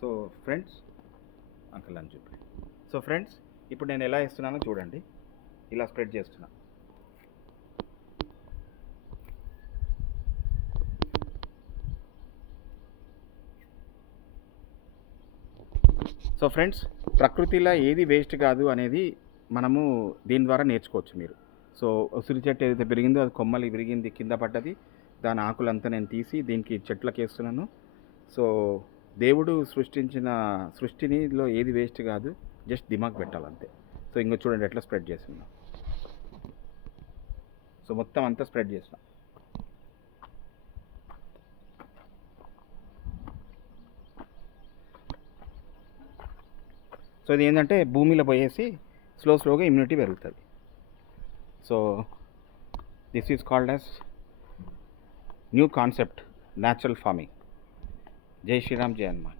So friends, uncle అని చెప్పి. So friends, ఇప్పుడు నేను ఎలా వేస్తున్నానో చూడండి. ఇలా స్ప్రెడ్ చేస్తున్నా. సో ఫ్రెండ్స్, ప్రకృతిలో ఏది వేస్ట్ కాదు అనేది మనము దీని ద్వారా నేర్చుకోవచ్చు మీరు. సో ఉసిరి చెట్టు ఏదైతే పెరిగిందో అది కొమ్మలు విరిగింది, కింద పడ్డది, దాని ఆకులంతా నేను తీసి దీనికి చెట్లకు వేస్తున్నాను. సో దేవుడు సృష్టించిన సృష్టినిలో ఏది వేస్ట్ కాదు, జస్ట్ దిమాగ్ పెట్టాలంతే. సో ఇంకో చూడండి ఎట్లా స్ప్రెడ్ చేస్తున్నా. సో మొత్తం అంతా స్ప్రెడ్ చేసిన. సో ఇది ఏంటంటే భూమిలో పోయేసి స్లోగా ఇమ్యూనిటీ పెరుగుతుంది. So this is called as new concept natural farming. జై శ్రీరామ్, జై హనుమాన్.